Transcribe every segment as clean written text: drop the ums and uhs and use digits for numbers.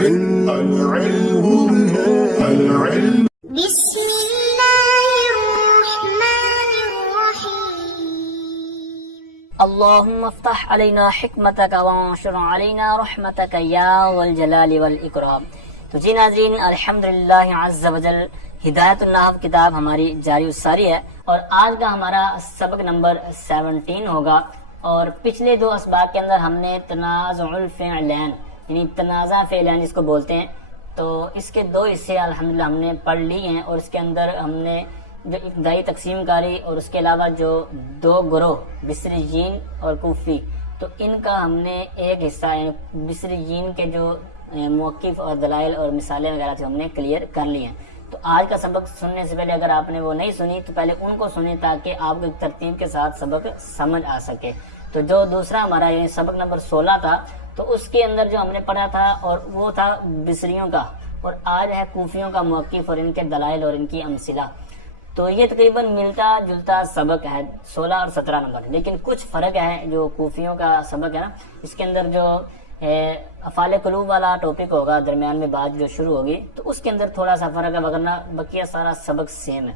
بسم الله الرحمن الرحيم اللهم افتح علينا حکمتک وانشر علينا رحمتک یا ذا الجلال والاکرام۔ تو جی ناظرین، الحمدللہ عز وجل ہدایت النحو کتاب ہماری جاری الساری ہے، اور آج کا ہمارا سبق نمبر 17 ہوگا۔ اور پچھلے دو اسباق کے اندر ہم نے تنازع الفعلین یعنی تنازع فعلین جس کو بولتے ہیں، تو اس کے دو حصے الحمدللہ ہم نے پڑھ لی ہیں، اور اس کے اندر ہم نے جو ابتدائی تقسیم کاری اور اس کے علاوہ جو دو گروہ بصریین اور کوفی، تو ان کا ہم نے ایک حصہ یعنی بصریین کے جو موقف اور دلائل اور مثالیں وغیرہ تھے ہم نے کلیئر کر لی ہیں۔ تو آج کا سبق سننے سے پہلے اگر آپ نے وہ نہیں سنی تو پہلے ان کو سنیں تاکہ آپ کو ترتیب کے ساتھ سبق سمجھ آ سکے۔ تو جو دوسرا ہمارا یعنی سبق نمبر 16 تھا، تو اس کے اندر جو ہم نے پڑھا تھا اور وہ تھا بصریوں کا، اور آج ہے کوفیوں کا موقف اور ان کے دلائل اور ان کی امثلہ۔ تو یہ تقریباً ملتا جلتا سبق ہے 16 اور 17 نمبر، لیکن کچھ فرق ہے۔ جو کوفیوں کا سبق ہے نا، اس کے اندر جو افعال قلوب والا ٹاپک ہوگا، درمیان میں بات جو شروع ہوگی، تو اس کے اندر تھوڑا سا فرق ہے، وگرنہ بقیہ سارا سبق سیم ہے۔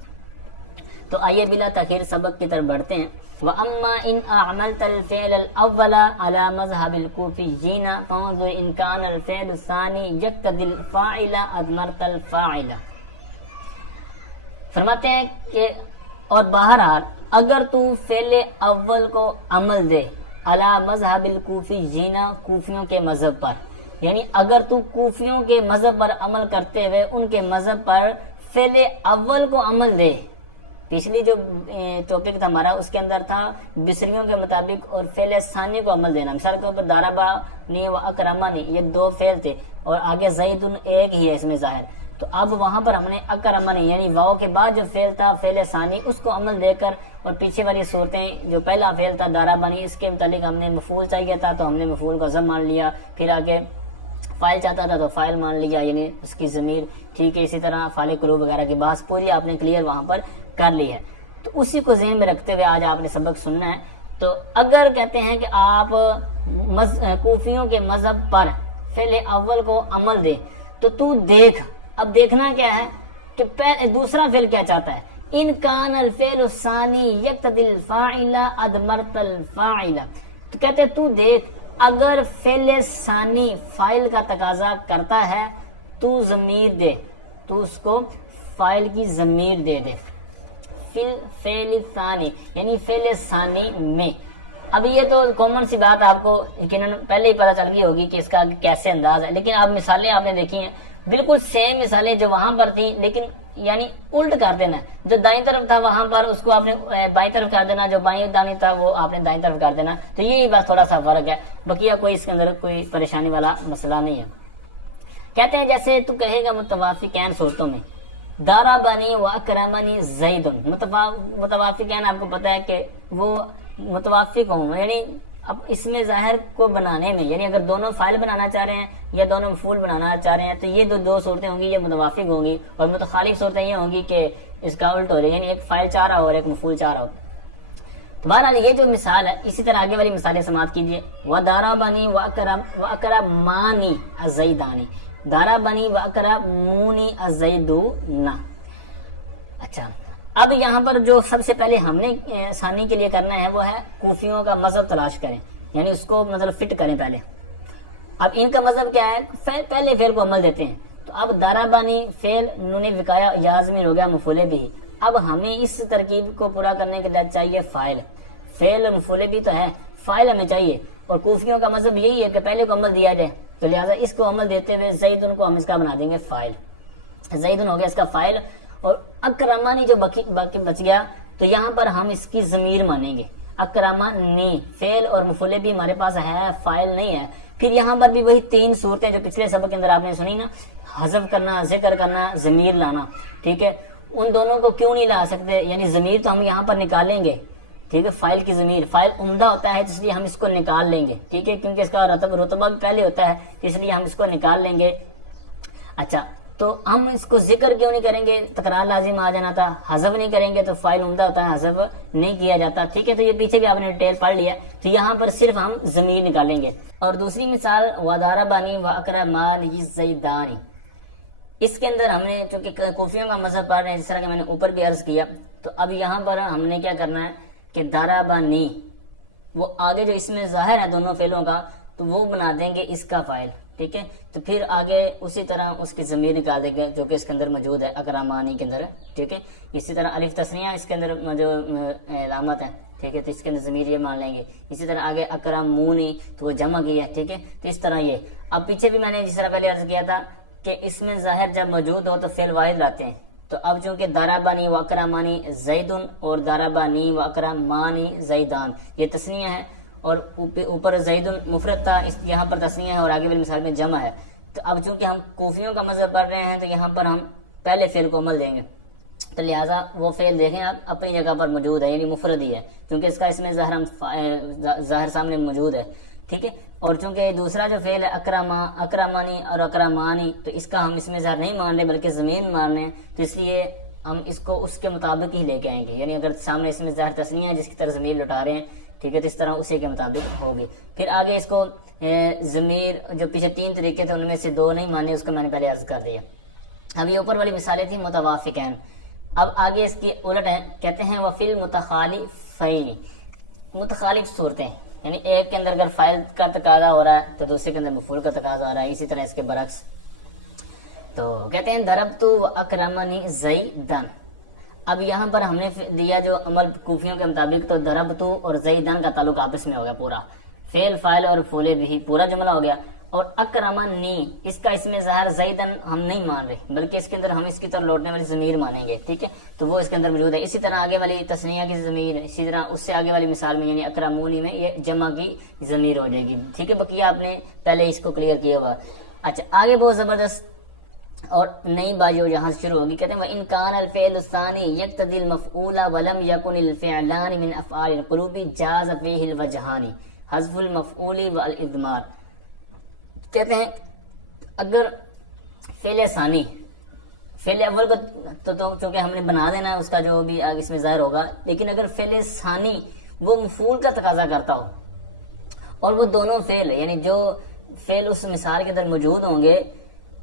تو آئیے بلا تاخیر سبق کی طرف بڑھتے ہیں۔ وَأَمَّا إِنْ أَعْمَلْتَ الْفِعْلَ الْأَوَّلَ عَلَى مَذْهَبِ الْكُوفِيِّينَ فَانظُرْ إِنْ كَانَ الْفِعْلُ الثَّانِي يَقْتَضِي الْفَاعِلَ أَضْمَرْتَ الْفَاعِلَ۔ فرماتے ہیں کہ اور بہرحال اگر تو فعل اول کو عمل دے علی مذہب الکوفیین، کوفیوں کے مذہب پر، یعنی اگر تو کوفیوں کے مذہب پر عمل کرتے ہوئے ان کے مذہب پر فعل اول کو عمل دے۔ پچھلی جو ٹاپک تھا ہمارا اس کے اندر تھا بصریوں کے مطابق اور فعل ثانی کو عمل دینا۔ مثال کے طور پر ضربنی و اکرمنی یہ دو فعل تھے، اور آگے زید ایک ہی ہے اس میں ظاہر، تو اب وہاں پر ہم نے اکرمنی یعنی واو کے بعد جو فعل تھا فعل ثانی اس کو عمل دے کر، اور پیچھے والی صورتیں جو پہلا فعل تھا ضربنی اس کے متعلق ہم نے مفعول چاہیے تھا تو ہم نے مفعول کا ضم مان لیا، پھر آگے فاعل چاہتا تھا تو فاعل مان لیا یعنی اس کی ضمیر، ٹھیک ہے۔ اسی طرح افعال قلوب وغیرہ کی بحث پوری آپ نے کلیئر وہاں پر کر لی ہے۔ تو اسی کو ذہن میں رکھتے ہوئے آج آپ نے سبق سننا ہے۔ تو اگر کہتے ہیں کہ آپ کوفیوں کے مذہب پر فعل اول کو عمل دے تو دیکھ، اب دیکھنا کیا ہے کہ دوسرا فعل کیا چاہتا ہے، ان کان الفعل الثانی یقتضی الفاعل اضمرت الفاعل، تو کہتے تو دیکھ اگر فعل ثانی فاعل کا تقاضا کرتا ہے تو ضمیر دے، تو اس کو فاعل کی ضمیر دے دے فعل ثانی یعنی فعل ثانی میں۔ اب یہ تو کامن سی بات آپ کو یقیناً پہلے ہی پتہ چل گئی ہوگی کہ اس کا کیسے انداز ہے، لیکن اب مثالیں آپ نے دیکھی ہیں بالکل سیم مثالیں جو وہاں پر تھیں، لیکن یعنی الٹ کر دینا، جو دائیں طرف تھا وہاں پر اس کو آپ نے بائیں طرف کر دینا، جو بائیں دانی تھا وہ آپ نے دائیں طرف کر دینا۔ تو یہی بس تھوڑا سا فرق ہے، بقیہ کوئی اس کے اندر کوئی پریشانی والا مسئلہ نہیں ہے۔ کہتے ہیں جیسے تو کہے گا متوافقین صورتوں میں ضربنی و اکرمنی زید، متوافقین آپ کو پتہ ہے کہ وہ متوافق ہوں، یعنی اب اس میں ظاہر کو بنانے میں، یعنی اگر دونوں فاعل بنانا چاہ رہے ہیں یا دونوں مفعول بنانا چاہ رہے ہیں تو یہ دو صورتیں ہوں گی، یہ متوافق ہوں گی، اور متخالف صورتیں یہ ہوں گی کہ اس کا الٹ ہو رہی ہے، یعنی ایک فاعل چاہ رہا ہو اور ایک مفعول چاہ رہا ہو۔ تو بہرحال یہ جو مثال ہے، اسی طرح آگے والی مثالیں سماعت کیجیے۔ وَضَرَبَنِي وَأَكْرَمَانِي الزَّيْدَانِ، ضَرَبَنِي وَأَكْرَمُونِي الزَّيْدُونَ۔ اچھا، اب یہاں پر جو سب سے پہلے ہم نے ثانی کے لیے کرنا ہے وہ ہے کوفیوں کا مذہب تلاش کریں، یعنی اس کو مطلب فٹ کریں پہلے۔ اب ان کا مذہب کیا ہے، پہلے فعل کو عمل دیتے ہیں، تو اب ضربنی فعل نون وقایا یازمین ہو گیا مفعول بھی، اب ہمیں اس ترکیب کو پورا کرنے کے لیے چاہیے فاعل، فعل مفعول بھی تو ہے، فاعل ہمیں چاہیے، اور کوفیوں کا مذہب یہی ہے کہ پہلے کو عمل دیا جائے، تو لہٰذا اس کو عمل دیتے ہوئے زیدن کو ہم اس کا بنا دیں گے فاعل، زیدن ہو گیا اس کا فاعل، اور اکرمانی جو باقی بچ گیا تو یہاں پر ہم اس کی ضمیر مانیں گے۔ اکرمانی فعل اور مفعول بھی ہمارے پاس ہے، فاعل نہیں ہے۔ پھر یہاں پر بھی وہی تین صورتیں جو پچھلے سبق کے اندر آپ نے سنی نا، حذف کرنا، ذکر کرنا، ضمیر لانا، ٹھیک ہے۔ ان دونوں کو کیوں نہیں لا سکتے، یعنی ضمیر تو ہم یہاں پر نکالیں گے، ٹھیک ہے، فاعل کی ضمیر، فاعل عمدہ ہوتا ہے اس لیے ہم اس کو نکال لیں گے، ٹھیک ہے، کیونکہ اس کا رتبہ بھی پہلے ہوتا ہے اس لیے ہم اس کو نکال لیں گے۔ اچھا، تو ہم اس کو ذکر کیوں نہیں کریں گے؟ تکرار لازم آ جانا تھا. حذف نہیں کریں گے تو فاعل عمدہ ہوتا ہے, حذف نہیں کیا جاتا. ٹھیک ہے, تو یہ پیچھے بھی آپ نے ڈیٹیل پڑھ لیا. تو یہاں پر صرف ہم ضمیر نکالیں گے. اور دوسری مثال وَضَرَبَنِي وَأَكْرَمَنِي زَيْدَانِ, اس کے اندر ہم نے چونکہ کوفیوں کا مذہب پڑھ رہے ہیں, جس طرح کہ میں نے اوپر بھی عرض کیا, تو اب یہاں پر ہم نے کیا کرنا ہے کہ ضربنی, وہ آگے جو اس میں ظاہر ہے دونوں فعلوں کا, تو وہ بنا دیں گے اس کا فاعل. ٹھیک ہے, تو پھر آگے اسی طرح اس کی ضمیر نکال دیں گے جو کہ اس کے اندر موجود ہے اکرمانی کے اندر. ٹھیک ہے, اسی طرح الف تثنیہ اس کے اندر جو علامت ہے. ٹھیک ہے, تو اس کے اندر ضمیر یہ مان لیں گے. اسی طرح آگے اکرمونی, تو وہ جمع کی ہے. ٹھیک ہے, تو اس طرح یہ. اب پیچھے بھی میں نے جس طرح پہلے عرض کیا تھا کہ اس میں ظاہر جب موجود ہو تو فعل واحد لاتے ہیں. تو اب چونکہ ضربنی واکرمانی زیدن اور ضربنی واکرمانی زیدان یہ تثنیہ ہے, اور اوپر زید مفرد تھا, یہاں پر تثنیہ ہے, اور آگے والی مثال میں جمع ہے. تو اب چونکہ ہم کوفیوں کا مذہب پڑھ رہے ہیں تو یہاں پر ہم پہلے فعل کو عمل دیں گے. تو لہٰذا وہ فعل دیکھیں آپ اپنی جگہ پر موجود ہے, یعنی مفرد ہی ہے, کیونکہ اس کا اس میں ظاہر سامنے موجود ہے. ٹھیک ہے, اور چونکہ دوسرا جو فعل ہے اکرمانی اور اکرمانی, تو اس کا ہم اس میں ظاہر نہیں مان رہے بلکہ ضمیر مان رہے ہیں. تو اس لیے ہم اس کو اس کے مطابق ہی لے کے آئیں گے, یعنی اگر سامنے اس میں ظاہر تثنیہ ہے جس کی طرف ضمیر لٹا رہے ہیں, ٹھیک ہے, تو اس طرح اسی کے مطابق ہوگی. پھر آگے اس کو ضمیر جو پیچھے 3 طریقے تھے ان میں سے 2 نہیں مانے, اس کو میں نے پہلے عرض کر دیا. اب یہ اوپر والی مثالیں تھیں متوافقین. اب آگے اس کی الٹ ہے, کہتے ہیں وفی المتخالفین, متخالف صورتیں, یعنی ایک کے اندر اگر فاعل کا تقاضا ہو رہا ہے تو دوسرے کے اندر مفعول کا تقاضا ہو رہا ہے, اسی طرح اس کے برعکس. تو کہتے ہیں ضربت واکرمنی زیدن. اب یہاں پر ہم نے دیا جو عمل کوفیوں کے مطابق, تو ضربت اور زیدن کا تعلق آپس میں ہو گیا پورا, فعل فاعل اور فعول بھی پورا جملہ ہو گیا. اور اکرمنی اس کا اس میں ظاہر زیدن ہم نہیں مان رہے بلکہ اس کے اندر ہم اس کی طرف لوٹنے والی ضمیر مانیں گے. ٹھیک ہے, تو وہ اس کے اندر موجود ہے. اسی طرح آگے والی تثنیہ کی ضمیر, اسی طرح اس سے آگے والی مثال میں یعنی اکرمونی میں یہ جمع کی ضمیر ہو جائے گی. ٹھیک ہے, بقیہ آپ نے پہلے اس کو کلیئر کیا ہوا. اچھا, آگے بہت زبردست اور نئی بات جو یہاں سے شروع ہوگی, کہتے ہیں وَإِنْ كَانَ الْفِعْلُ الثَّانِي يَقْتَضِي الْمَفْعُولَ وَلَمْ يَكُنِ الْفِعْلَانِ مِنْ أَفْعَالِ الْقُلُوبِ جَازَ فِيهِ الْوَجْهَانِ حذف المفعول والإضمار. کہتے ہیں اگر فعل ثانی, فعل اول کو تو چونکہ ہم نے بنا دینا ہے اس کا جو بھی اس میں ظاہر ہوگا, لیکن اگر فعل ثانی وہ مفعول کا تقاضا کرتا ہو اور وہ دونوں فعل یعنی جو فعل اس مثال کے اندر موجود ہوں گے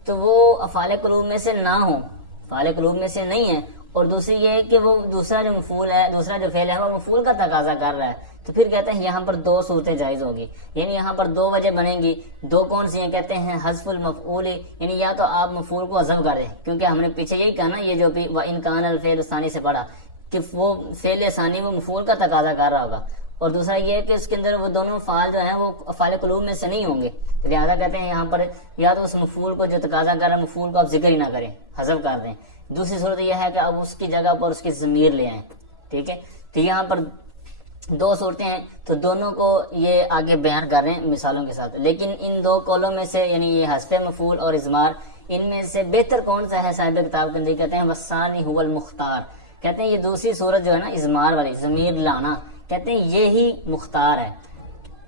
تو وہ افعال قلوب میں سے نہ ہوں, افعال قلوب میں سے نہیں ہے, اور دوسری یہ ہے کہ وہ دوسرا جو مفعول ہے, دوسرا جو فعل ہے وہ مفعول کا تقاضا کر رہا ہے, تو پھر کہتے ہیں یہاں پر 2 صورتیں جائز ہوگی. یعنی یہاں پر 2 وجہ بنیں گی. 2 کون سی ہیں؟ کہتے ہیں حذف المفعول, یعنی یا تو آپ مفعول کو حذف کر دیں, کیونکہ ہم نے پیچھے یہی کہا نا, یہ جو بھی وَإِنْ كَانَ الْفِعْلُ الثَّانِي سے پڑھا کہ وہ فعل ثانی وہ مفعول کا تقاضا کر رہا ہوگا, اور دوسرا یہ ہے کہ اس کے اندر وہ دونوں فعال جو ہیں وہ افعال قلوب میں سے نہیں ہوں گے. لہٰذا کہتے ہیں یہاں پر یا تو اس مفعول کو جو تقاضا کر رہا ہے مفعول کو آپ ذکر ہی نہ کریں, حذف کر دیں. دوسری صورت یہ ہے کہ آپ اس کی جگہ پر اس کی ضمیر لے آئیں. ٹھیک ہے, تو یہاں پر 2 صورتیں ہیں, تو دونوں کو یہ آگے بیان کر رہے ہیں مثالوں کے ساتھ. لیکن ان 2 قولوں میں سے یعنی یہ حذف مفعول اور اضمار, ان میں سے بہتر کون سا ہے صاحب کتاب کے اندر؟ کہتے ہیں وَالثَّانِي هُوَ الْمُخْتَارُ. کہتے ہیں یہ دوسری صورت جو ہے نا اضمار والی, ضمیر لانا, کہتے ہیں یہی مختار ہے.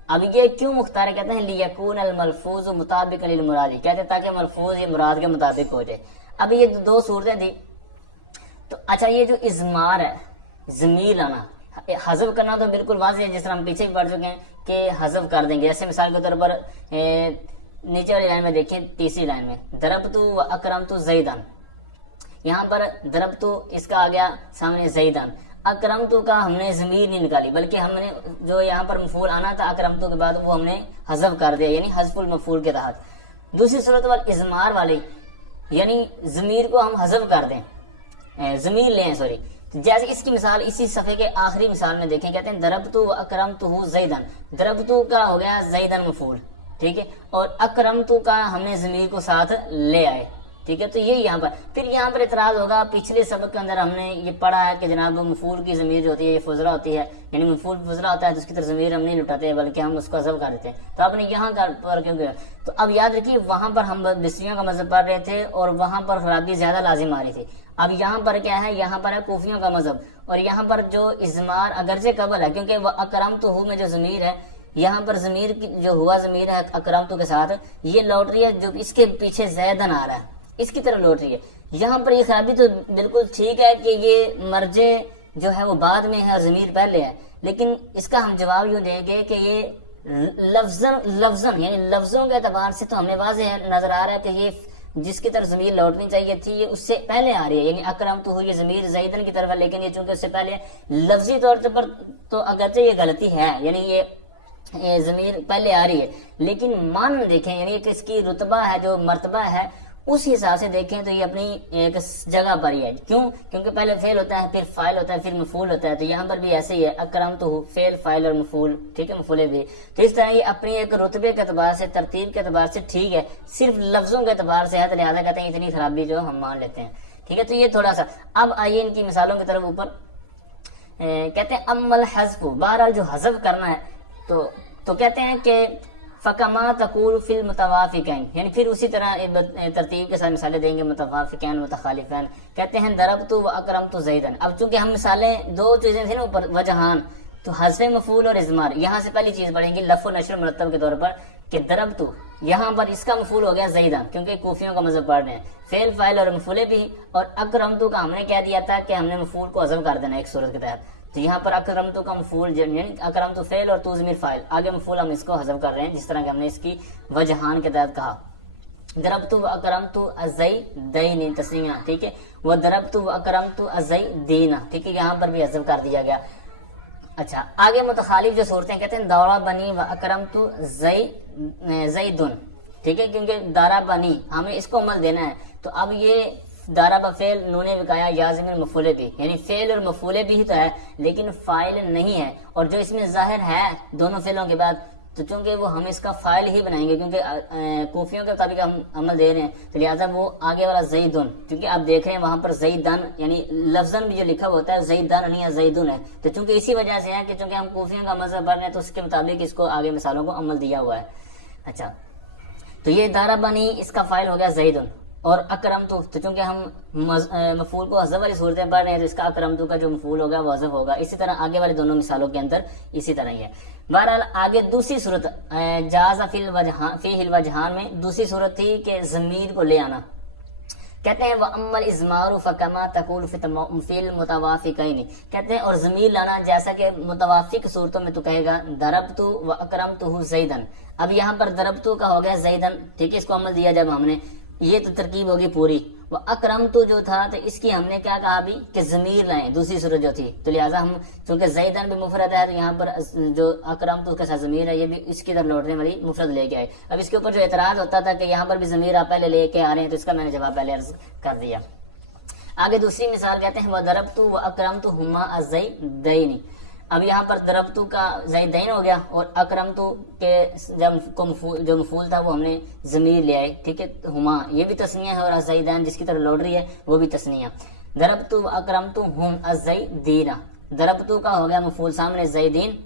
اب یہ کیوں مختار ہے؟ کہتے ہیں لِيَكُونَ الْمَلْفُوظُ مُطَابِقًا لِلْمُرَادِ, کہتے ہیں تاکہ ملفوظ یہ مراد کے مطابق ہو جائے. اب یہ 2 صورتیں تھیں. تو اچھا, یہ جو اضمار ہے, ضمیر لانا, حذف کرنا تو بالکل واضح ہے, جس طرح ہم پیچھے بھی پڑھ چکے ہیں کہ حذف کر دیں گے. ایسے مثال کے طور پر نیچے والی لائن میں دیکھیں, تیسری لائن میں ضربت واکرمت زیدن, یہاں پر ضربت اس کا آ گیا سامنے زیدن, اکرمت کا ہم نے ضمیر نہیں نکالی بلکہ ہم نے جو یہاں پر مفعول آنا تھا اکرمت کے بعد وہ ہم نے حذف کر دیا, یعنی حذف المفعول کے تحت. دوسری صورت والی اضمار والی, یعنی ضمیر کو ہم حذف کر دیں, ضمیر لیں سوری. جیسے اس کی مثال اسی صفحے کے آخری مثال میں دیکھیں, کہتے ہیں ضربت واکرمتہ زیدن, ضربت کا ہو گیا زیدن مفعول, ٹھیک ہے, اور اکرمت کا ہم نے ضمیر کو ساتھ لے آئے. ٹھیک ہے, تو یہ یہاں پر پھر یہاں پر اعتراض ہوگا. پچھلے سبق کے اندر ہم نے یہ پڑھا ہے کہ جناب مفعول کی ضمیر جو ہوتی ہے یہ فضلہ ہوتی ہے, یعنی مفعول فضلہ ہوتا ہے تو اس کی طرف ضمیر ہم نہیں لٹاتے بلکہ ہم اس کو حذف کر دیتے ہیں. تو آپ نے یہاں پر کیوں کیا؟ تو اب یاد رکھیے وہاں پر ہم بصریوں کا مذہب پڑھ رہے تھے اور وہاں پر خرابی زیادہ لازم آ رہی تھی. اب یہاں پر کیا ہے؟ یہاں پر ہے کوفیوں کا مذہب, اور یہاں پر جو اضمار اگرچہ قبل ہے کیونکہ وہ اکرمتہ میں جو ضمیر ہے, یہاں پر ضمیر جو ہوا ضمیر ہے اکرمتہ کے ساتھ یہ لوٹ رہی ہے جو اس کے پیچھے زیدن آ رہا ہے. اس کی طرف لوٹ رہی ہے. یہاں پر یہ خرابی تو بالکل ٹھیک ہے کہ یہ مرجع جو ہے وہ بعد میں ہے اور ضمیر پہلے ہے، لیکن اس کا ہم جواب یوں دیں گے کہ یہ لفظاً یعنی لفظوں کے اعتبار سے تو ہمیں واضح نظر آ رہا ہے کہ یہ جس کی طرف ضمیر لوٹنی چاہیے تھی یہ اس سے پہلے آ رہی ہے، یعنی اکرم تو یہ ضمیر زیدن کی طرف ہے، لیکن یہ چونکہ اس سے پہلے لفظی طور پر تو اگرچہ یہ غلطی ہے، یعنی یہ ضمیر پہلے آ رہی ہے، لیکن مان دیکھیں یعنی کہ اس کی رتبہ ہے جو مرتبہ ہے اس حساب سے دیکھیں تو یہ اپنی ایک جگہ پر ہی ہے. کیوں؟ کیونکہ پہلے فعل ہوتا ہے، پھر فاعل ہوتا ہے، پھر مفعول ہوتا ہے. تو یہاں پر بھی ایسے ہی ہے، اکرم تو فعل فاعل اور مفعول، ٹھیک ہے، مفعول بھی. تو اس طرح یہ اپنی ایک رتبے کے اعتبار سے ترتیب کے اعتبار سے ٹھیک ہے، صرف لفظوں کے اعتبار سے ہے، تو لہٰذا کہتے ہیں اتنی خرابی جو ہم مان لیتے ہیں. ٹھیک ہے، تو یہ تھوڑا سا. اب آئیے ان کی مثالوں کی طرف اوپر. کہتے ہیں اما الحذف، بہرحال جو حذف کرنا ہے تو کہتے ہیں کہ فکما تقول فی المتوافقین، یعنی پھر اسی طرح ترتیب کے ساتھ مثالیں دیں گے، متوافقین متخالفین. کہتے ہیں ضربت و اکرمت زیدن. اب چونکہ ہم مثالیں دو چیزیں تھیں نا اوپر وجہان، تو حذف مفعول اور اضمار. یہاں سے پہلی چیز پڑھیں گی لف و نشر مرتب کے طور پر کہ ضربت، یہاں پر اس کا مفعول ہو گیا زیدن کیونکہ کوفیوں کا مذہب پڑھ رہے ہیں، فعل فاعل اور مفعول بھی. اور اکرمت کا ہم نے کہہ دیا تھا کہ ہم نے مفعول کو حذف کر دینا ایک صورت کے تحت. تو یہاں پر اکرمتو کا مفعول یعنی اکرمتو فعل اور تو ضمیر فاعل، آگے مفعول ہم اس کو حذف کر رہے ہیں جس طرح کہ ہم نے اس کی وجہان کے تحت کہا. ضربتو و اکرمتو الزیدین تسنیہ، ٹھیک ہے، و ضربتو و اکرمتو الزیدین، ٹھیک ہے، یہاں پر بھی حذف کر دیا گیا. اچھا، آگے متخالف جو صورتیں کہتے ہیں دورہ بنی و اکرمتو زیدن، ٹھیک ہے، کیونکہ دارا بنی ہمیں اس کو عمل دینا ہے. تو اب یہ دارا بفعل نون وقایا یازم مفعول بھی، یعنی فعل اور مفعول بھی تو ہے لیکن فاعل نہیں ہے، اور جو اس میں ظاہر ہے دونوں فعلوں کے بعد تو چونکہ وہ ہم اس کا فاعل ہی بنائیں گے کیونکہ کوفیوں کے مطابق ہم عمل دے رہے ہیں، تو لہٰذا وہ آگے والا زیدن، کیونکہ آپ دیکھ رہے ہیں وہاں پر زیدن یعنی لفظاً بھی جو لکھا ہوتا ہے زیدن نہیں ہے زیدن ہے. تو چونکہ اسی وجہ سے ہے کہ چونکہ ہم کوفیوں کا مذہب پڑھ رہے ہیں تو اس کے مطابق اس کو آگے مثالوں کو عمل دیا ہوا ہے. اچھا، تو یہ دارا بنی اس کا فاعل ہو گیا زیدن، اور اکرمتو تو چونکہ ہم مفعول کو حذف والی صورتیں پڑھ رہے ہیں تو اس کا اکرمتو کا جو مفعول ہوگا وہ حذف ہوگا. اسی طرح آگے والی دونوں مثالوں کے اندر اسی طرح ہی ہے. بہرحال آگے دوسری صورت جاز فی الوجہان میں دوسری صورت تھی کہ ضمیر کو لے آنا. کہتے ہیں وَأَمَّا الْإِضْمَارُ فَكَمَا تَقُولُ فِي الْمُتَوَافِقَيْنِ، کہتے ہیں اور ضمیر لانا جیسا کہ متوافق صورتوں میں تو کہے گا ضربتُ وَأَكْرَمْتُهُ زَيْدًا. اب یہاں پر ضربتُ کا ہو گیا زیدن، ٹھیک ہے، اس کو عمل دیا جب ہم نے، یہ تو ترکیب ہوگی پوری. وہ اکرمتو جو تھا تو اس کی ہم نے کیا کہا بھی کہ ضمیر لائیں دوسری صورت جو تھی، تو لہٰذا ہم چونکہ زیدن بھی مفرد ہے تو یہاں پر جو اکرمتو کے ساتھ ضمیر ہے یہ بھی اس کی طرف لوٹنے والی مفرد لے کے آئے. اب اس کے اوپر جو اعتراض ہوتا تھا کہ یہاں پر بھی ضمیر آپ پہلے لے کے آ رہے ہیں تو اس کا میں نے جواب پہلے عرض کر دیا. آگے دوسری مثال کہتے ہیں وَضَرَبْتُ وَأَكْرَمْتُهُمَا الزَّيْدَيْنِ. اب یہاں پر ضربتو کا زیدین ہو گیا اور اکرمتو کے جو مفعول تھا وہ ہم نے ضمیر لے آئے، ٹھیک ہے، ہما یہ بھی تسنیہ ہے اور زیدین جس کی طرف لوٹ رہی ہے وہ بھی تسنیہ. ضربتو اکرمتو ہم الزیدین، ضربتو کا ہو گیا مفعول سامنے زیدین،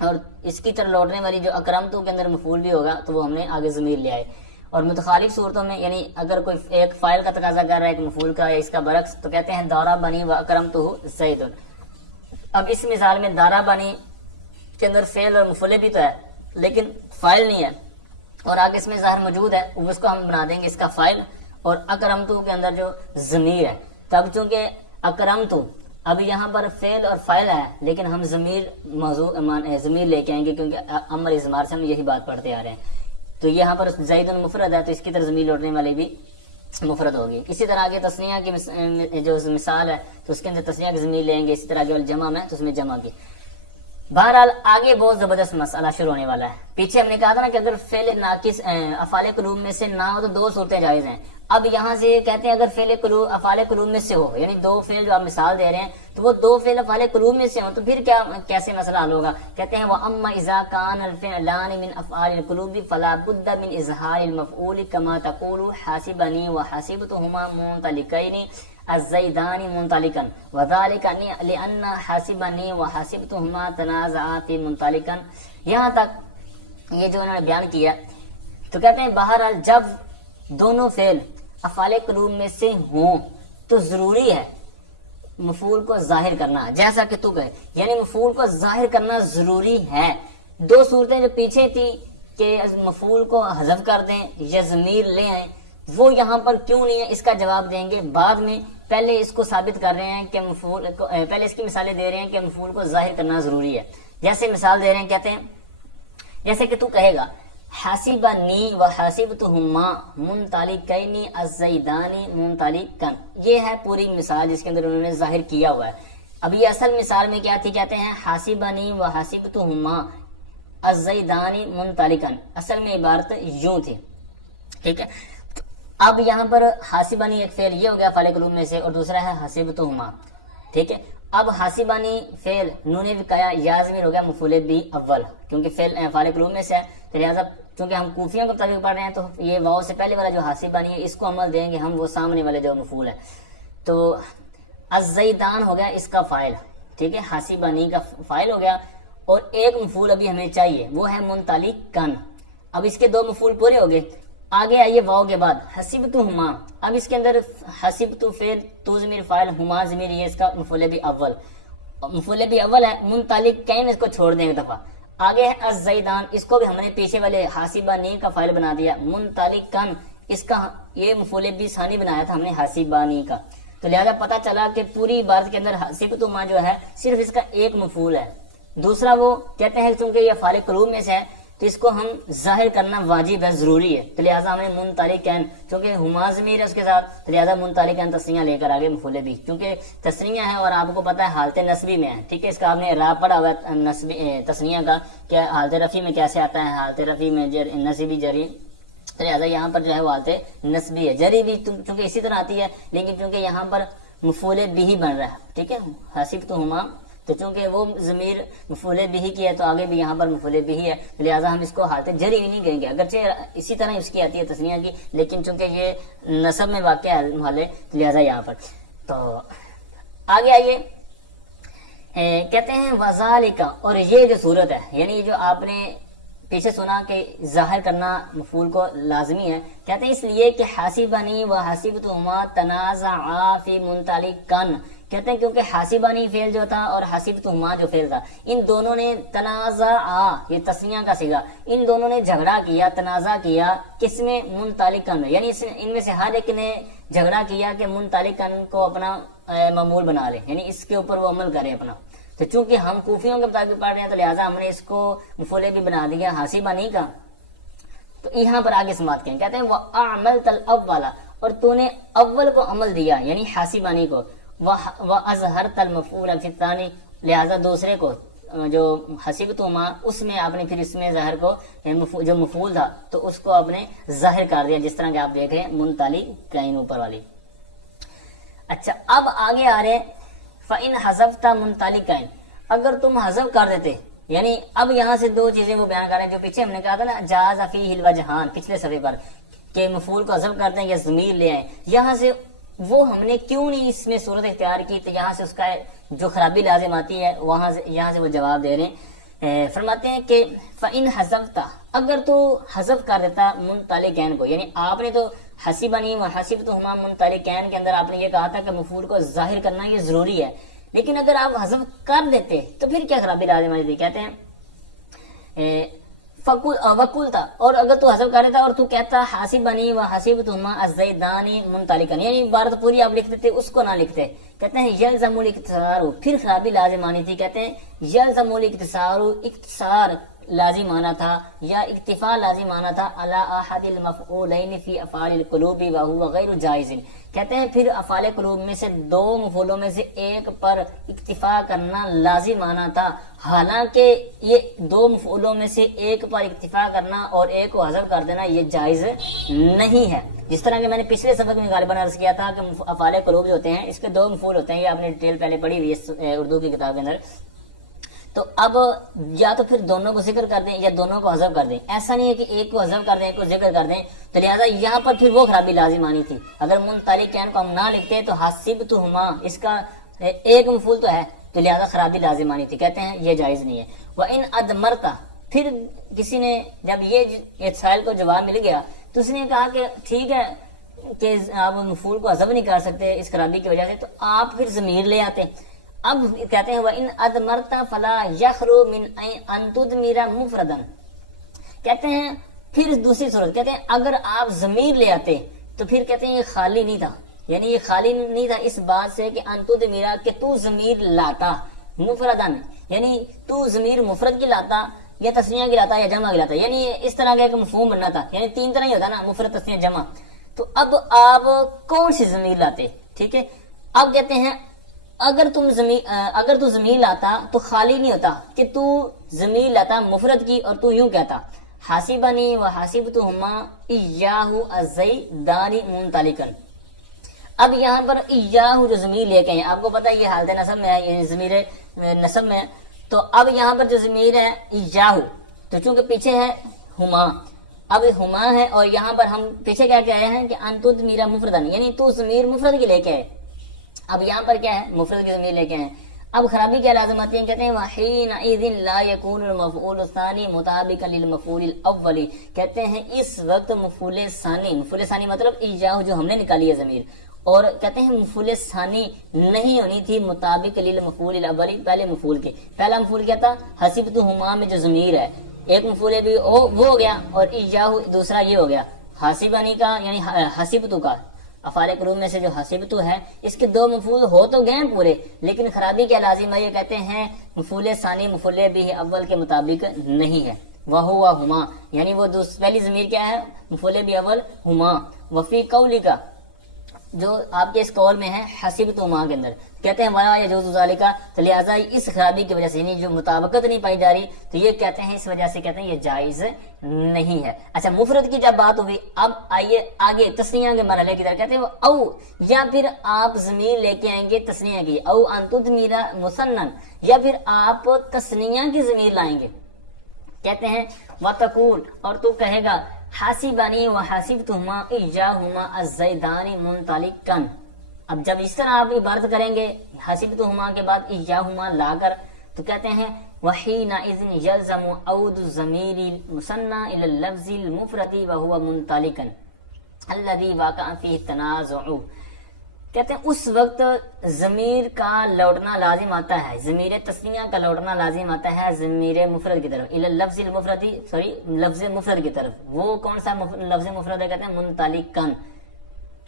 اور اس کی طرف لوٹنے والی جو اکرمتو کے اندر مفعول بھی ہوگا تو وہ ہم نے آگے ضمیر لے آئے. اور متخالف صورتوں میں یعنی اگر کوئی ایک فاعل کا تقاضا کر رہا ہے ایک مفعول کا یا اس کا برعکس تو کہتے ہیں دورہ بنی و اکرمتہ زیدن. اب اس مثال میں دارا بنی کے اندر فعل اور مفعول بھی تو ہے لیکن فاعل نہیں ہے، اور آگے اس میں ظاہر موجود ہے اس کو ہم بنا دیں گے اس کا فاعل، اور اکرمتو کے اندر جو ضمیر ہے. تب چونکہ اکرمتو اب یہاں پر فعل اور فاعل ہے لیکن ہم ضمیر لے کے آئیں گے کیونکہ امر اضمار سے ہم یہی بات پڑھتے آ رہے ہیں. تو یہاں پر زید مفرد ہے تو اس کی طرف ضمیر لوٹنے والی بھی مفرد ہوگی. اسی طرح آگے تسنیہ کی جو مثال ہے تو اس کے اندر تسنیہ کی ضمیر لیں گے. اسی طرح جو جمع میں تو اس میں جمع کی. بہرحال آگے بہت زبردست مسئلہ شروع ہونے والا ہے. پیچھے ہم نے کہا تھا نا کہ اگر فعل ناقص افعال قلوب میں سے نہ ہو تو دو صورتیں جائز ہیں. اب یہاں سے کہتے ہیں اگر فعل قلوب افعال قلوب میں سے ہو، یعنی دو فعل جو آپ مثال دے رہے ہیں تو وہ دو فعل افعال قلوب میں سے ہوں تو پھر کیسے مسئلہ حل ہوگا. کہتے ہیں وَأَمَّا إِذَا كَانَ الْفِعْلَانِ مِنْ أَفْعَالِ الْقُلُوبِ فَلَا بُدَّ مِنْ إِظْهَارِ الْمَفْعُولِ كَمَا تَقُولُ حَاسِبَنِي وَحَاسِبْتُهُمَا مُنْطَلِقَيْنِ الزَّيْدَانِ مُنْطَلِقًا وَذَلِكَ لِأَنَّ حَاسِبَنِي وَحَاسِبْتُهُمَا تَنَازَعَا فِي مُنْطَلِقًا. یہاں تک یہ جو انہوں نے بیان کیا تو کہتے ہیں بہرحال جب دونوں فعل افعال قلوب میں سے ہوں تو ضروری ہے مفعول کو ظاہر کرنا، جیسا کہ تو کہے، یعنی مفعول کو ظاہر کرنا ضروری ہے. دو صورتیں جو پیچھے تھی کہ مفعول کو حذف کر دیں یا ضمیر لے آئیں وہ یہاں پر کیوں نہیں ہے اس کا جواب دیں گے بعد میں. پہلے اس کو ثابت کر رہے ہیں کہ مفعول کو، پہلے اس کی مثالیں دے رہے ہیں کہ مفعول کو ظاہر کرنا ضروری ہے. جیسے مثال دے رہے ہیں، کہتے ہیں جیسے کہ تو کہے گا حاسبنی و حاسبتہما منطلقین الزیدان منطلقا. یہ ہے پوری مثال جس کے اندر انہوں نے ظاہر کیا ہوا ہے. اب یہ اصل مثال میں کیا تھی؟ کہتے ہیں حاسبنی و حاسبتہما الزیدان منطلقا. اصل میں عبارت یوں تھی، ٹھیک ہے. اب یہاں پر حاسبانی ایک فعل یہ ہو گیا فعل قلوب میں سے، اور دوسرا ہے حاسبتہما، ٹھیک ہے. اب حاسبانی فعل نون وقایا یا ضمیر ہو گیا مفعول بھی اول، کیونکہ فعل فعل قلوب میں سے ہے، تو لہٰذا چونکہ ہم کوفیوں کے مطابق پڑھ رہے ہیں تو یہ واو سے پہلے والا جو حاسبانی ہے اس کو عمل دیں گے ہم، وہ سامنے والے جو مفعول ہے. تو الزیدان ہو گیا اس کا فاعل، ٹھیک ہے، حاسبانی کا فاعل ہو گیا، اور ایک مفعول ابھی ہمیں چاہیے وہ ہے منطلقن. اب اس کے دو مفعول پورے ہو گئے. آگے آئیے واو کے بعد حسبتہما. اب اس کے اندر حسبت فعل، تو ضمیر فاعل، ہما ضمیر، یہ اس کا مفعول بھی اول، مفعول بھی اول ہے. منطلقین اس کو چھوڑ دیں ایک دفعہ. آگے ہے الزیدان، اس کو بھی ہم نے پیچھے والے حاسبانی کا فاعل بنا دیا. منطلقن اس کا یہ مفعول بھی ثانی بنایا تھا ہم نے حاسبانی کا. تو لہذا پتہ چلا کہ پوری عبارت کے اندر حسبتہما جو ہے صرف اس کا ایک مفعول ہے. دوسرا وہ کہتے ہیں چونکہ یہ فعل قلوب میں سے ہے تو اس کو ہم ظاہر کرنا واجب ہے، ضروری ہے. تو لہٰذا ہم نے منطلقین، چونکہ ہما ضمیر ہے اس کے ساتھ، تو لہٰذا منطلقین تسنیہ لے کر آگے مفعول بھی، کیونکہ تسنیہ ہے اور آپ کو پتہ ہے حالت نصبی میں ہے، ٹھیک ہے. اس کا آپ نے اعراب پڑھا ہوا ہے نصبی تسنیہ کا، کہ حالت رفع میں کیسے آتا ہے، حالت رفع میں نصبی جری. تو لہٰذا یہاں پر جو ہے وہ حالت نصبی ہے. جری بھی چونکہ اسی طرح آتی ہے، لیکن چونکہ یہاں پر مفعول بھی بن رہا ہے، ٹھیک ہے، حسبتہما. تو چونکہ وہ ضمیر مفعول بھی کی ہے تو آگے بھی یہاں پر مفعول بھی ہے، لہٰذا ہم اس کو حالت جری نہیں کہیں گے، اگرچہ اسی طرح اس کی آتی ہے تسنیہ کی، لیکن چونکہ یہ نصب میں واقع ہے محل، تو لہٰذا یہاں پر. تو آگے آئیے، کہتے ہیں وذالک، اور یہ جو صورت ہے، یعنی جو آپ نے پیچھے سنا کہ ظاہر کرنا مفعول کو لازمی ہے، کہتے ہیں اس لیے کہ حاسبنی و حاسبتہما تنازعا فی منطلقن. کہتے ہیں کیونکہ حاسبانی فعل جو تھا اور حاسبتہما جو فعل تھا، ان دونوں نے تنازعا، یہ تسنیہ کا صیغہ، ان دونوں نے جھگڑا کیا، تنازع کیا، کس میں؟ منطلقن میں. یعنی ان میں سے ہر ایک نے جھگڑا کیا کہ منطلقن کو اپنا معمول بنا لے، یعنی اس کے اوپر وہ عمل کرے اپنا. تو چونکہ ہم کوفیوں کے مطابق پڑھ رہے ہیں تو لہٰذا ہم نے اس کو مفعول بھی بنا دیا حاسبانی کا. تو یہاں پر آگے سماعت کریں، کہتے ہیں وَأَعْمَلْتَ الْأَوَّلَ، اور تو نے اول کو عمل دیا یعنی حاسبانی کو، وَأَظْهَرْتَ الْمَفْعُولَ فِي الثَّانِي، لہذا دوسرے کو جو حسبتہما اس میں آپ نے پھر اس میں ظاہر کو جو مفعول تھا تو اس کو آپ نے ظاہر کر دیا، جس طرح کہ آپ دیکھ رہے ہیں منطلقین اوپر والی. اچھا اب آگے آ رہے فَإِنْ حَذَفْتَ مُنْطَلِقَيْنِ، اگر تم حذف کر دیتے، یعنی اب یہاں سے دو چیزیں وہ بیان کر رہے ہیں جو پیچھے ہم نے کہا تھا نا جاز فیہ الوجہان پچھلے صفحے پر، کہ مفعول کو حذف کرتے ہیں یا ضمیر لے آئیں. یہاں سے وہ ہم نے کیوں نہیں اس میں صورت اختیار کی، تو یہاں سے اس کا جو خرابی لازم آتی ہے وہاں سے یہاں سے وہ جواب دے رہے ہیں. فرماتے ہیں کہ فَإِنْ حَذَفْتَ، اگر تو حذف کر دیتا منطلقین کو، یعنی آپ نے تو حسبنی و حسبتہما منطلقین کے اندر آپ نے یہ کہا تھا کہ مفعول کو ظاہر کرنا یہ ضروری ہے، لیکن اگر آپ حذف کر دیتے تو پھر کیا خرابی لازم آتی؟ کہتے ہیں وَقُلْتَ، اور اگر تو حذف کر دیتا اور تو کہتا حاسبنی و حسبتہما الزیدان منطلقن، یعنی عبارت پوری آپ لکھ دیتے، اس کو نہ لکھتے. کہتے ہیں یلزم الاختصار، پھر خرابی لازم آنی تھی. کہتے ہیں یلزم الاختصار، اختصار لازم آنا تھا یا اکتفا لازم آنا تھا علی احد المفعولین فی افعال القلوب وهو غیر جائز. کہتے ہیں پھر افعال قلوب میں سے دو مفعولوں میں سے ایک پر اکتفا کرنا لازم آنا تھا، حالانکہ یہ دو مفعولوں میں سے ایک پر اکتفا کرنا اور ایک کو حذف کر دینا یہ جائز نہیں ہے. جس طرح کہ میں نے پچھلے سبق میں غالباً عرض کیا تھا کہ افعال قلوب جو ہوتے ہیں اس کے دو مفعول ہوتے ہیں، یہ آپ نے ڈیٹیل پہلے پڑھی ہوئی ہے اردو کی کتاب کے اندر. تو اب یا تو پھر دونوں کو ذکر کر دیں یا دونوں کو حذف کر دیں، ایسا نہیں ہے کہ ایک کو حذف کر دیں ایک کو ذکر کر دیں. تو لہٰذا یہاں پر پھر وہ خرابی لازم آنی تھی. اگر منطلقین کو ہم نہ لکھتے تو حسبتہما اس کا ایک مفعول تو ہے، تو لہذا خرابی لازم آنی تھی. کہتے ہیں یہ جائز نہیں ہے. وَإِنْ أَدْمَرْتَ، پھر کسی نے جب یہ سائل کو جواب مل گیا تو اس نے کہا کہ ٹھیک ہے کہ آپ مفعول کو حذف نہیں کر سکتے اس خرابی کی وجہ سے، تو آپ پھر ضمیر لے آتے. اب کہتے ہیں وَإِنْ أَدْمَرْتَ فَلَا يَخْرُ مِنْ أَنْ تُدْمِرَ مُفْرَدًا. کہتے ہیں پھر دوسری صورت، کہتے ہیں اگر آپ ضمیر لے آتے تو پھر کہتے ہیں یہ خالی نہیں تھا، یعنی یہ خالی نہیں تھا اس بات سے کہ انتد میرا کہ تو ضمیر لاتا مفردن، یعنی تو ضمیر مفرد کی لاتا یا تسنیہ کی لاتا یا جمع کی لاتا، یعنی اس طرح کا ایک مفہوم بننا تھا، یعنی تین طرح ہی ہوتا نا، مفرد تسنیہ جمع. تو اب آپ کون سی ضمیر لاتے؟ ٹھیک ہے، اب کہتے ہیں اگر تو ضمیر لاتا تو خالی نہیں ہوتا کہ تو ضمیر لاتا مفرد کی اور تو یوں کہتا حاسبنی و حاسبتہما ایاہ الزیدان منطلقا. اب یہاں پر ایاہ جو ضمیر لے کے ہیں، آپ کو پتا ہے یہ حالت نصب میں ہے، یہ ضمیر نصب میں ہے. تو اب یہاں پر جو ضمیر ہے ایاہ، تو چونکہ پیچھے ہے ہما، اب ہما ہے اور یہاں پر ہم پیچھے کیا کہ آئے ہیں کہ انتد میرا مفردن، یعنی تو ضمیر مفرد کی لے کے آئے. اب یہاں پر کیا ہے؟ مفرد کی ضمیر لے کے آئے. اب خرابی کیا لازم آتی ہے؟ کہتے ہیں وحینئذ لا یکون المفعول الثانی مطابقا للمفعول الاول. کہتے ہیں اس وقت مفعول ثانی مطلب ایاہ جو ہم نے نکالی ہے ضمیر، اور کہتے ہیں مفعول ثانی نہیں ہونی تھی مطابق للمفعول الاول، پہلے مفعول کے. پہلا مفعول کیا تھا؟ حسبتہما میں جو ضمیر ہے، ایک مفعول بھی وہ ہو گیا، اور ایاہ دوسرا یہ ہو گیا حاسبنی کا، یعنی حسبتو کا. افعال قلوب میں سے جو حسبتو ہے اس کے دو مفعول ہو تو گئے پورے، لیکن خرابی کیا لازم ہے؟ یہ کہتے ہیں مفعول ثانی مفعول بھی اول کے مطابق نہیں ہے. وہو ہما، یعنی وہ پہلی ضمیر کیا ہے؟ مفعول بھی اول ہما. وفی قولی کا، جو آپ کے اس قول میں ہے حسبتہما کے اندر، کہتے ہیں ولا یجوز ذالک، تو لہٰذا اس خرابی کی وجہ سے، یعنی جو مطابقت نہیں پائی جا رہی، تو یہ کہتے ہیں اس وجہ سے کہتے ہیں یہ جائز نہیں ہے. اچھا، مفرد کی جب بات ہوئی، اب آئیے آگے تسنیہ کے مرحلے کی طرف. کہتے ہیں او، یا پھر آپ ضمیر لے کے آئیں گے تسنیہ کی، او انتد میرا مسنن، یا پھر آپ تسنیہ کی ضمیر لائیں گے. کہتے ہیں وتقول، اور تو کہے گا حاسبنی و حاسبتہما ایاہما الزیدان منطلقا. اب جب اس طرح آپ عبارت کریں گے حاسبتہما کے بعد ایاہما لا کر، تو کہتے ہیں وحینئذ یلزم عود الضمیر المثنى الى اللفظ المفرد وهو منطلقا الذي وقع فيه التنازع. کہتے ہیں اس وقت ضمیر کا لوٹنا لازم آتا ہے، ضمیر تسنیہ کا لوٹنا لازم آتا ہے ضمیر مفرد کی طرف، لفظ المفرد، لفظ مفرد کی طرف. وہ کون سا لفظ مفرد ہے؟ کہتے ہیں منطلقا.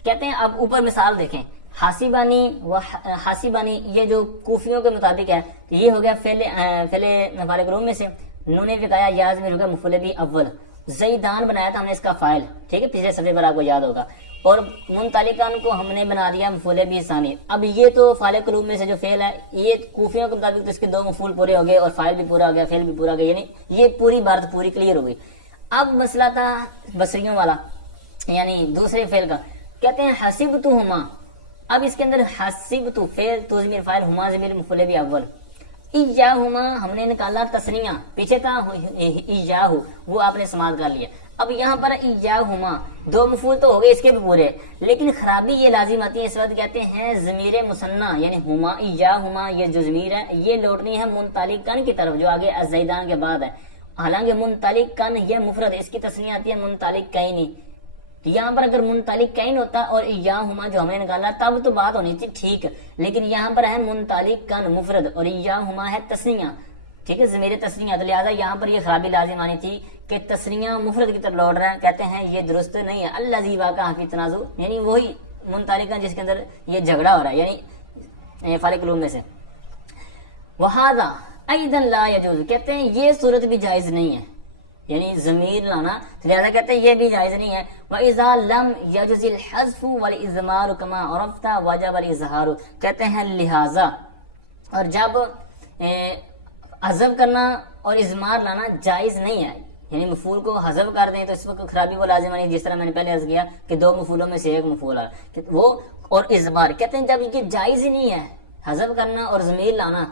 کہتے ہیں اب اوپر مثال دیکھیں، حاسبانی و حاسبانی، یہ جو کوفیوں کے مطابق ہے، یہ ہو گیا فعل افعال قلوب میں سے. نون وقایا یا ضمیر ہو گیا مفعول بھی اول. زیدان بنایا تھا ہم نے اس کا فاعل، ٹھیک ہے، پچھلے صفحے پر آپ کو یاد ہوگا. اور منطلقاً کو ہم نے بنا دیا مفعول بھی ثانی. اب یہ تو فعال قلوب میں سے جو فعل ہے، یہ کوفیوں کے مطابق تو اس کے دو مفعول پورے ہو گئے اور فاعل بھی پورا ہو گیا، فعل بھی پورا ہو گیا، یعنی یہ پوری بات پوری کلیئر ہو گئی. اب مسئلہ تھا بصریوں والا، یعنی دوسرے فعل کا. کہتے ہیں حسبتہما، اب اس کے اندر حسبتو فعل، تو ضمیر فاعل، ہما ضمیر مفعول بھی اول. ایاہما ہم نے نکالا تسنیہ، پیچھے تھا ایاہ، وہ آپ نے سماعت کر لیا. اب یہاں پر ایاہما دو مفعول تو ہو گئے اس کے بھی پورے، لیکن خرابی یہ لازم آتی ہے اس وقت. کہتے ہیں ضمیر مثنیٰ یعنی ہما ایاہما، یہ جو ضمیر ہے یہ لوٹنی ہے منطلقن کی طرف، جو آگے الزیدان کے بعد ہے. حالانکہ منطلقن یہ مفرد، اس کی تسنیہ آتی ہے منطلقین. یہاں پر اگر منطلقین ہوتا اور ایاہما جو ہم نے نکالا تب تو بات ہونی تھی ٹھیک، لیکن یہاں پر ہے منطلقن مفرد اور ایاہما ہے تسنیہ، ٹھیک ہے، ضمیر تسنیہ. تو لہٰذا یہاں پر یہ خرابی لازم آنی تھی کہ تسنیہ مفرد کی طرف لوٹ رہا ہے. کہتے ہیں یہ درست نہیں ہے. الذی واقع فی تنازع، یعنی وہی منطلقن جس کے اندر یہ جھگڑا ہو رہا ہے، یعنی افعال قلوب میں سے. وہذا ایضا لا یجوز، کہتے ہیں یہ صورت بھی جائز نہیں ہے، یعنی ضمیر لانا. لہذا کہتے ہیں یہ بھی جائز نہیں ہے. وَإِذَا لَمْ يَجُزِ الْحَذْفُ وَالْإِضْمَارُ كَمَا عَرَفْتَ وَجَبَ الْإِظْهَارُ. کہتے ہیں لہذا، اور جب حذف کرنا اور اضمار لانا جائز نہیں ہے، یعنی مفعول کو حذف کر دیں تو اس وقت خرابی وہ لازم نہیں، جس طرح میں نے پہلے عرض کیا کہ دو مفعولوں میں سے ایک مفعول آ وہ اور اضمار. کہتے ہیں جب یہ جائز ہی نہیں ہے حذف کرنا اور ضمیر لانا،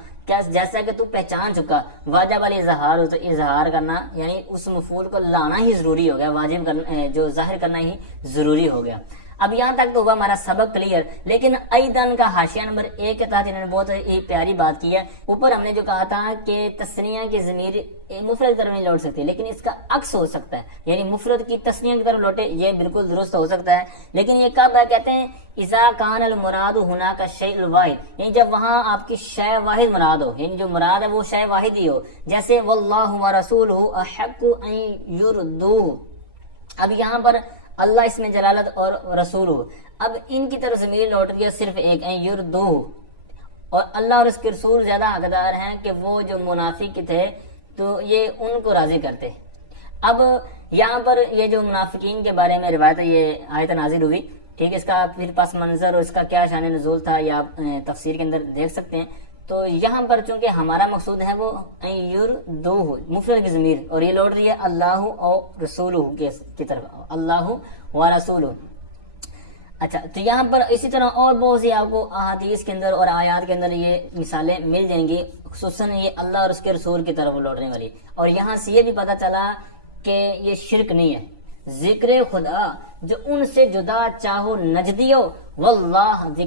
جیسا کہ تو پہچان چکا واجب الاظہار، تو اظہار کرنا یعنی اس مفعول کو لانا ہی ضروری ہو گیا، واجب کرنا جو ظاہر کرنا ہی ضروری ہو گیا. اب یہاں تک تو ہوا ہمارا سبق کلیئر، لیکن ایدن کا حاشیہ نمبر 1 کے تحت انہوں نے بہت پیاری بات کی ہے. اوپر ہم نے جو کہا تھا کہ تسنیہ کی ضمیر مفرد کی طرف نہیں لوٹ سکتی، لیکن اس کا عکس ہو سکتا ہے، یعنی مفرد کی تسنیہ کی طرف لوٹے، یہ بالکل درست ہو سکتا ہے. لیکن یہ کب ہے؟ کہتے ہیں اذا کان المراد هناك الشیء الواحد، یعنی جب وہاں آپ کی شے واحد مراد ہو، یعنی جو مراد ہے وہ شے واحد ہی ہو، جیسے واللہ ورسولہ احق ان یردوہ. اب یہاں پر اللہ اس میں جلالت اور رسول. اب ان کی طرف ضمیر لوٹ رہی ہے صرف ایک یردو، اور اللہ اور اس کے رسول زیادہ حقدار ہیں کہ وہ جو منافق تھے تو یہ ان کو راضی کرتے. اب یہاں پر یہ جو منافقین کے بارے میں روایت یہ آیت نازل ہوئی، ٹھیک ہے، اس کا پھر پس منظر اور اس کا کیا شان نزول تھا یہ آپ تفسیر کے اندر دیکھ سکتے ہیں. تو یہاں پر چونکہ ہمارا مقصود ہے وہ یردو مفرد کی ضمیر، اور یہ لوٹ رہی ہے اللہ اور رسول کی طرف، اللہ و رسول. اچھا، تو یہاں پر اسی طرح اور بہت سی آپ کو احادیث کے اندر اور آیات کے اندر یہ مثالیں مل جائیں گی، خصوصاً یہ اللہ اور اس کے رسول کی طرف لوٹنے والی. اور یہاں سے یہ بھی پتہ چلا کہ یہ شرک نہیں ہے، ذکر خدا جو ان سے جدا چاہو نجدیو واللہ ذکر